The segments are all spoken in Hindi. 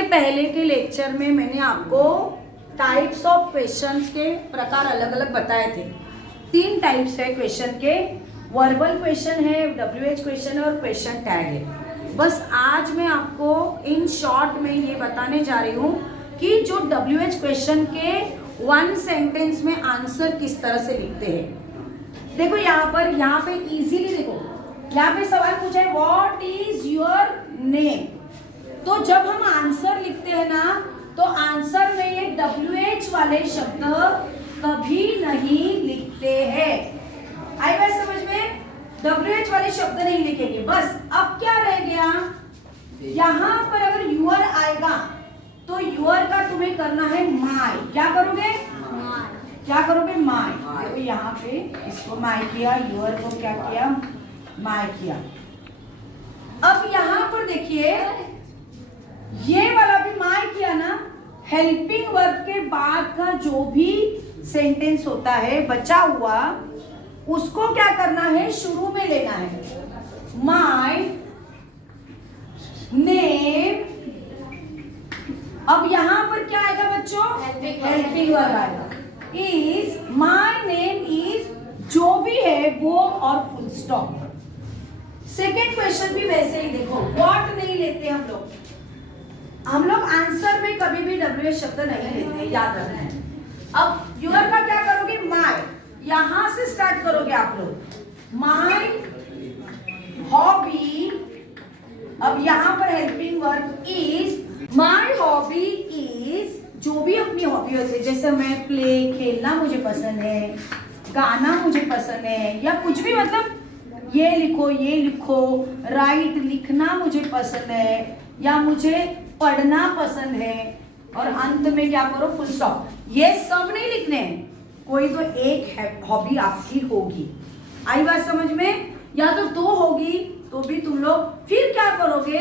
इसके पहले के लेक्चर में मैंने आपको टाइप्स ऑफ क्वेश्चंस के प्रकार अलग अलग बताए थे। 3 टाइप्स है क्वेश्चन के, वर्बल क्वेश्चन है, WH क्वेश्चन है और क्वेश्चन टैग है। बस आज मैं आपको इन शॉर्ट में ये बताने जा रही हूँ कि जो WH क्वेश्चन के 1 सेंटेंस में आंसर किस तरह से लिखते हैं। देखो यहाँ पे इजीली देखो, यहाँ पे सवाल पूछा है व्हाट इज योर नेम। तो जब हम आंसर लिखते हैं ना, तो आंसर में ये WH वाले शब्द कभी नहीं लिखते हैं। आई बात समझ में? WH वाले शब्द नहीं लिखेंगे। बस अब क्या रह गया, यहाँ पर अगर यूर आएगा तो यूर का तुम्हें करना है माय। क्या करोगे? क्या करोगे? माय। देखो यहाँ पे इसको माय किया, यूर को क्या किया? माय किया। अब यहाँ पर देखिए ये वाला भी माय किया ना, हेल्पिंग वर्ब के बाद का जो भी सेंटेंस होता है बचा हुआ, उसको क्या करना है? शुरू में लेना है। My name. अब यहां पर क्या आएगा बच्चों? हेल्पिंग वर्ब आएगा। इज, माय नेम इज, जो भी है वो और फुल स्टॉप। सेकेंड क्वेश्चन भी वैसे ही देखो, व्हाट नहीं लेते हम लोग आंसर में कभी भी WH शब्द नहीं लेते, याद रखना है। अब यूर का क्या करोगे? माय। यहां से स्टार्ट करोगे आप लोग, माय हॉबी। अब यहां पर helping verb is, my hobby is, जो भी अपनी हॉबी होती है, जैसे मैं प्ले, खेलना मुझे पसंद है, गाना मुझे पसंद है, या कुछ भी, मतलब ये लिखो, राइट लिखना मुझे पसंद है, या मुझे पढ़ना पसंद है, और अंत में क्या करो? Full stop. ये सब नहीं लिखने हैं, कोई तो एक हॉबी आपकी होगी। आई बात समझ में? या तो 2 होगी तो भी तुम लोग फिर क्या करोगे?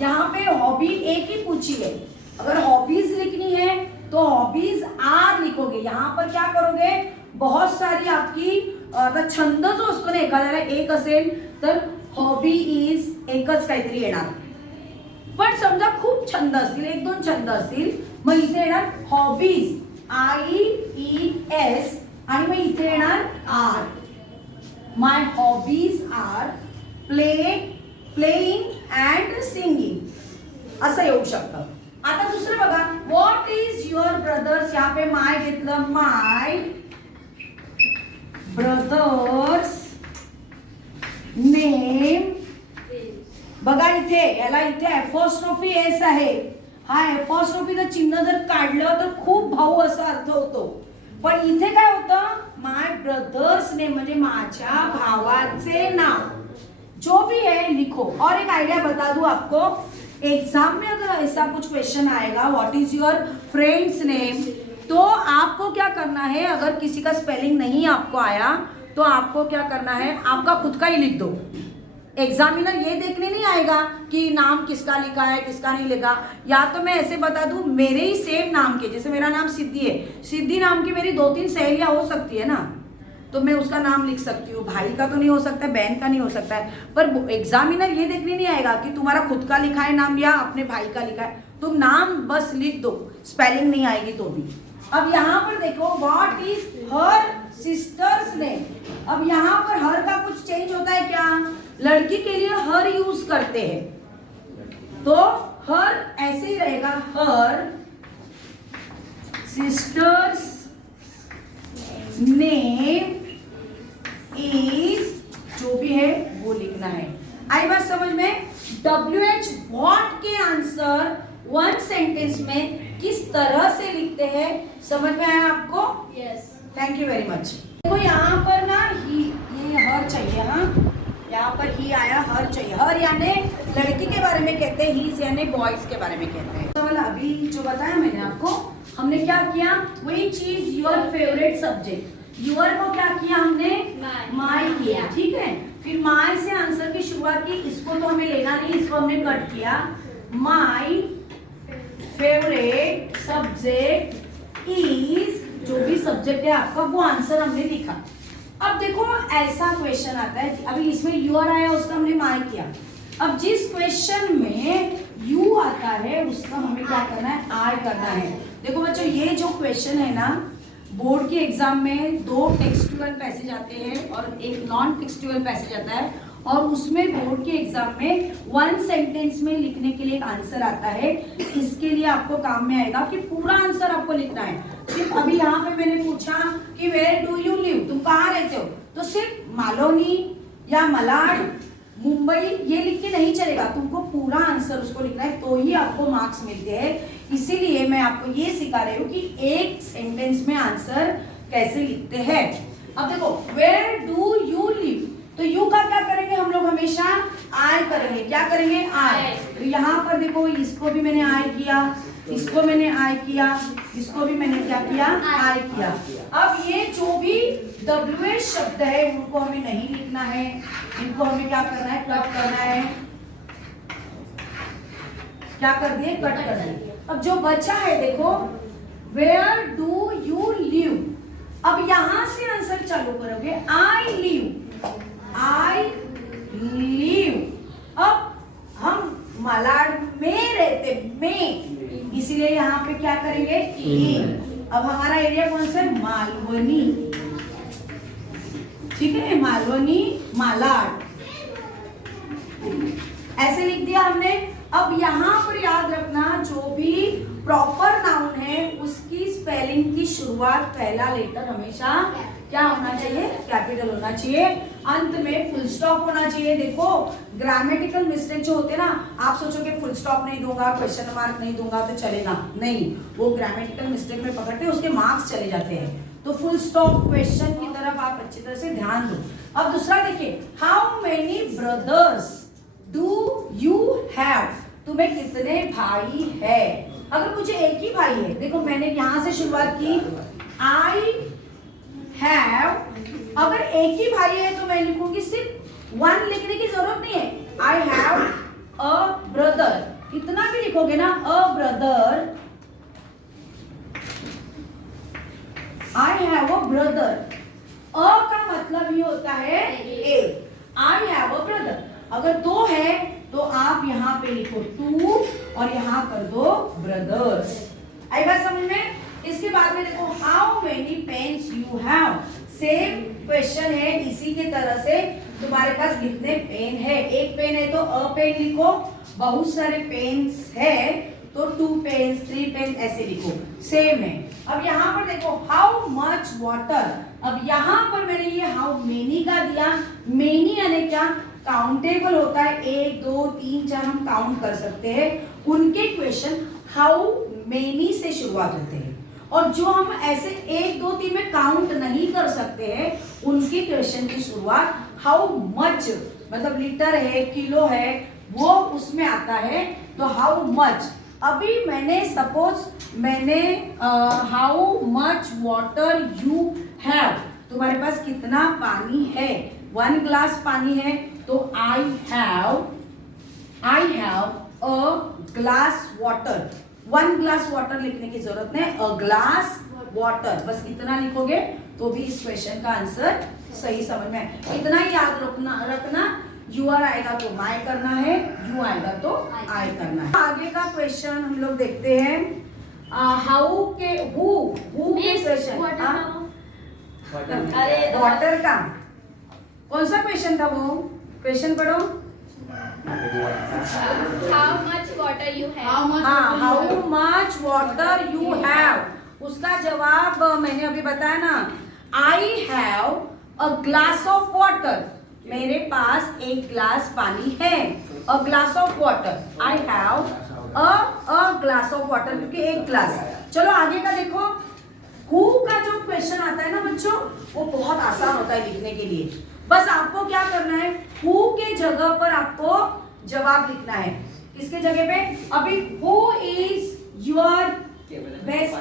यहाँ पे हॉबी एक ही पूछी है, अगर हॉबीज लिखनी है तो हॉबीज आर लिखोगे। यहाँ पर क्या करोगे? बहुत सारी आपकी छंद जो असतो ना, एखाद्याला एक असेल तर हॉबी इज एकच काहीतरी येणार, पण समजा खूप छंद असतील, 1-2 छंद असतील, मग इथे येणार हॉबीज, IES, आणि मग इथे येणार are. My hobbies are playing and singing, असं येऊ शकतं. आता दुसरं बघा, व्हॉट इज युअर ब्रदर्स. यहाँ पे माय घेतलं, माय ब्रदर्स नेम. बघा इथे, याला इथे एपॉस्ट्रोफी एस आहे. हा एपॉस्ट्रोफीचं चिन्ह जर काढलं तर खूप भाऊ असा अर्थ होतो, पण इथे काय होतं? माय ब्रदर्स नेम म्हणजे माझ्या भावाचे नाव. जो भी है लिखो. और एक आइडिया बता दूं आपको, एग्जाम में अगर ऐसा कुछ क्वेश्चन आएगा, what is your friends name, तो आपको क्या करना है? अगर किसी का स्पेलिंग नहीं आपको आया तो आपको क्या करना है? आपका खुद का ही लिख दो. एग्जामिनर ये देखने नहीं आएगा कि नाम किसका लिखा है, किसका नहीं लिखा. या तो मैं ऐसे बता दूं, मेरे ही सेम नाम के, जैसे मेरा नाम सिद्धि है, सिद्धि नाम की मेरी 2-3 सहेलियां हो सकती है ना, तो मैं उसका नाम लिख सकती हूँ. भाई का तो नहीं हो सकता है, बहन का नहीं हो सकता है, पर एग्जामिनर ये देखने नहीं आएगा कि तुम्हारा खुद का लिखा है नाम या अपने भाई का लिखा है. तुम नाम बस लिख दो, स्पेलिंग नहीं आएगी तो भी. अब यहाँ पर देखो, what is her sisters name. अब यहाँ पर हर का कुछ चेंज होता है क्या? लड़की के लिए हर यूज करते हैं, तो हर ऐसे ही रहेगा, हर सिस्टर्स नेम इज, जो भी है वो लिखना है. आई बात समझ में? WH व्हाट के आंसर 1 सेंटेंस में किस तरह से लिखते हैं, समझ में आया आपको? Yes. Thank you very much. देखो यहाँ पर ना ही, ये हर चाहिए. हाँ, यहाँ पर ही आया, हर चाहिए. हर यानी लड़की के बारे में कहते हैं, हीज यानी बॉयज के बारे में कहते हैं. सवाल अभी जो बताया मैंने आपको, हमने क्या किया? Which is your favourite subject. Your को क्या किया हमने? माय किया. ठीक है, फिर माय से आंसर की शुरुआत की. इसको तो हमें लेना नहीं, इसको हमने कट किया. माय फेवरेट सब्जेक्ट इज, जो भी सब्जेक्ट है आपका वो आंसर हमने लिखा. अब देखो ऐसा क्वेश्चन आता है, अभी इसमें यूर आया, उसका हमने माय किया. अब जिस क्वेश्चन में यू आता है उसका हमें क्या करना है, आई करना है। देखो बच्चों, ये जो क्वेश्चन है ना, बोर्ड के एग्जाम में 2 टेक्सचुअल पैसेज आते हैं और एक नॉन टेक्सचुअल पैसेज आता है, और उसमें बोर्ड के एग्जाम में 1 सेंटेंस में लिखने के लिए एक आंसर आता है। इसके लिए आपको काम में आएगा कि पूरा आंसर आपको लिखना है। सिर्फ अभी यहाँ पे मैंने पूछा कि वेयर डू यू लिव, तुम कहाँ रहते हो, तो सिर्फ मालोनी या मलाड, मुंबई ये लिख के नहीं चलेगा, तुमको पूरा आंसर उसको लिखना है, तो ही आपको मार्क्स मिलते हैं। इसीलिए मैं आपको ये सिखा रही हूँ कि एक सेंटेंस में आंसर कैसे लिखते हैं। अब देखो, वेयर डू यू लिव, तो यू का क्या करेंगे हम लोग, हमेशा आई करेंगे। क्या करेंगे, आई। तो यहाँ पर देखो, इसको भी मैंने आई किया, इसको मैंने आई किया, इसको भी मैंने क्या किया, आई किया। अब ये जो भी WH शब्द है उनको हमें नहीं लिखना है, इनको हमें क्या करना है, कट करना है। क्या कर दिए, कट कर दिए। अब जो बचा है देखो, वेयर डू यू लिव, अब यहां से आंसर चालू करोगे, आई लिव, आई लिव। अब हम मलाड में रहते, में, इसीलिए यहाँ पे क्या करेंगे, इन। अब हमारा एरिया कौन सा है, मालवनी, ठीक है, मालवनी, मालाड, ऐसे लिख दिया हमने। अब यहाँ पर याद रखना, जो भी प्रॉपर नाउन है उसकी स्पेलिंग की शुरुआत पहला लेटर हमेशा क्या होना चाहिए, कैपिटल होना चाहिए, अंत में फुल स्टॉप होना चाहिए। देखो, ग्रामेटिकल मिस्टेक जो होते हैं ना, आप सोचोगे फुल स्टॉप नहीं दूंगा, क्वेश्चन मार्क नहीं दूंगा तो चलेगा, नहीं, वो ग्रामेटिकल मिस्टेक में पकड़ते हैं, उसके मार्क्स चले जाते हैं। तो फुल स्टॉप क्वेश्चन की तरफ आप अच्छी तरह से ध्यान दो। अब दूसरा देखिए, how many brothers do you have, तुम्हें कितने भाई है। अगर मुझे एक ही भाई है, देखो मैंने यहां से शुरुआत की, आई हैव, अगर एक ही भाई है तो मैं लिखूंगी, सिर्फ 1 लिखने की जरूरत नहीं है, आई हैव अ ब्रदर, इतना भी लिखोगे ना, a brother, I have a brother. A का मतलब ये होता है ए, आई हैव अ ब्रदर। अगर 2 है तो आप यहाँ पे लिखो 2 और यहाँ कर दो ब्रदर्स। आई बात समझ में। इसके बाद में देखो, how many pens you have, same question है, इसी के तरह से तुम्हारे पास कितने पेन है। एक पेन है तो अ पेन लिखो, बहुत सारे पेन्स है तो 2 पेन्स 3 पेन ऐसे लिखो, सेम है। अब यहाँ पर देखो, हाउ मच वाटर, अब यहाँ पर मैंने ये हाउ मेनी का दिया, मेनी यानी क्या, काउंटेबल होता है, 1 2 3 4 हम काउंट कर सकते हैं। उनके क्वेश्चन हाउ मेनी से शुरुआत होते हैं, और जो हम ऐसे 1 2 3 में काउंट नहीं कर सकते हैं, उनके क्वेश्चन की शुरुआत हाउ मच, मतलब लीटर है, किलो है, वो उसमें आता है, तो हाउ मच। अभी मैंने सपोज मैंने how much water you have, तुम्हारे पास कितना पानी है, 1 ग्लास पानी है, तो आई have a glass water, 1 glass water लिखने की जरूरत नहीं, अ ग्लास वाटर, बस इतना लिखोगे तो भी इस क्वेश्चन का आंसर सही समझ में है। इतना ही याद रखना, यू आर आएगा तो माई करना है, यू आएगा तो आई करना है। आगे का क्वेश्चन हम लोग देखते हैं, हाउ के हु के क्वेश्चन, अरे वाटर का कौन सा क्वेश्चन था, वो क्वेश्चन पढ़ो। How much water you have? How much water you have, उसका जवाब मैंने अभी बताया ना, आई have a glass of water, मेरे पास 1 ग्लास पानी है, a glass of water, I have a glass of water, क्योंकि 1 ग्लास। चलो आगे का देखो, हु का जो क्वेश्चन आता है ना बच्चों, वो बहुत आसान होता है लिखने के लिए। बस आपको क्या करना है, हु के जगह पर आपको जवाब लिखना है। किसके जगह पे, अभी who is your best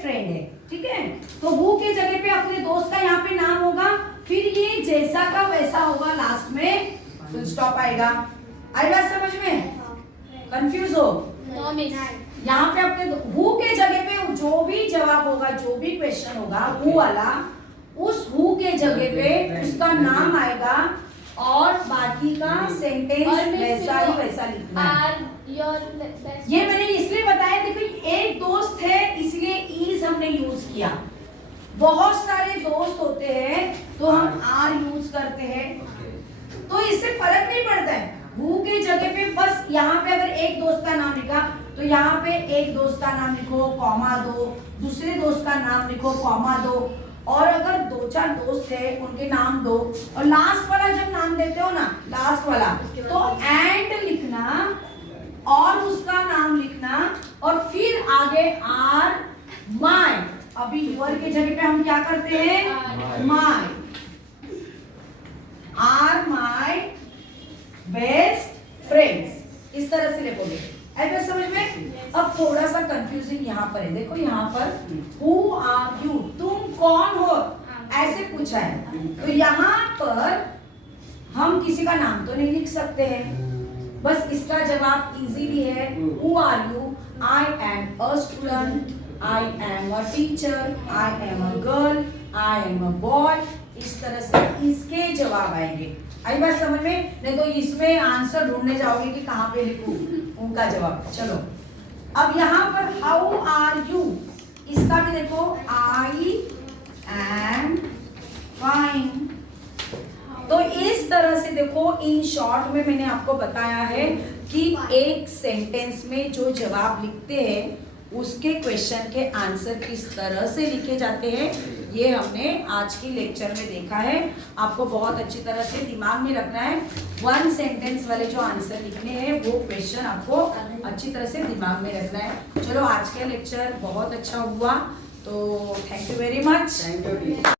friend है, ठीक है, तो हु के जगह पे अपने दोस्त का यहाँ पे नाम होगा, फिर ये जैसा का वैसा होगा, लास्ट में फुल स्टॉप आएगा। आई बात समझ में, कंफ्यूज हो? No, miss. यहाँ पे अपने हु के जगह पे जो भी जवाब होगा, जो भी क्वेश्चन होगा हु वाला, उस हु के जगह पे उसका नाम आएगा और बाकी का सेंटेंस और मिस वैसा ही वैसा लिखना है। आर योर बेस्ट ये मैंने इसलिए बताया, देखो एक दोस्त है इसलिए इज हमने यूज किया। बहुत सारे दोस्त होते हैं तो हम आर यूज करते हैं, तो इससे फर्क नहीं पड़ता है। हु के जगह पे बस यहाँ पे अगर एक दोस्त का नाम लिखा तो यहाँ पे एक दोस्त का नाम लिखो कॉमा दो, दूसरे दोस्त का नाम लिखो कॉमा दो, और अगर 2-4 दोस्त है उनके नाम दो, और लास्ट वाला जब नाम देते हो ना, लास्ट वाला तो एंड लिखना और उसका नाम लिखना, और फिर आगे आर माय। अभी यूर के जगह पे हम क्या करते हैं, my, are my best friends, इस तरह से लिखोगे। ऐसे समझ में? अब थोड़ा सा कंफ्यूजिंग यहाँ पर है, देखो यहाँ पर हु आर यू, तुम कौन हो, ऐसे पूछा है। तो यहाँ पर हम किसी का नाम तो नहीं लिख सकते हैं, बस इसका जवाब इजीली है, who are you, I am a student, I am a teacher, I am a girl, I am a boy. इस तरह से इसके जवाब आएंगे। आई बात समझ में? नहीं तो इसमें आंसर ढूंढने जाओगे कि कहाँ पे लिखूं उनका जवाब। चलो अब यहाँ पर हाउ आर यू, इसका भी देखो, आई एम फाइन। तो इस तरह से देखो, इन शॉर्ट में मैंने आपको बताया है कि एक सेंटेंस में जो जवाब लिखते हैं उसके क्वेश्चन के आंसर किस तरह से लिखे जाते हैं, ये हमने आज की लेक्चर में देखा है। आपको बहुत अच्छी तरह से दिमाग में रखना है। 1 सेंटेंस वाले जो आंसर लिखने हैं वो क्वेश्चन आपको अच्छी तरह से दिमाग में रखना है। चलो आज का लेक्चर बहुत अच्छा हुआ, तो thank you very much. Thank you.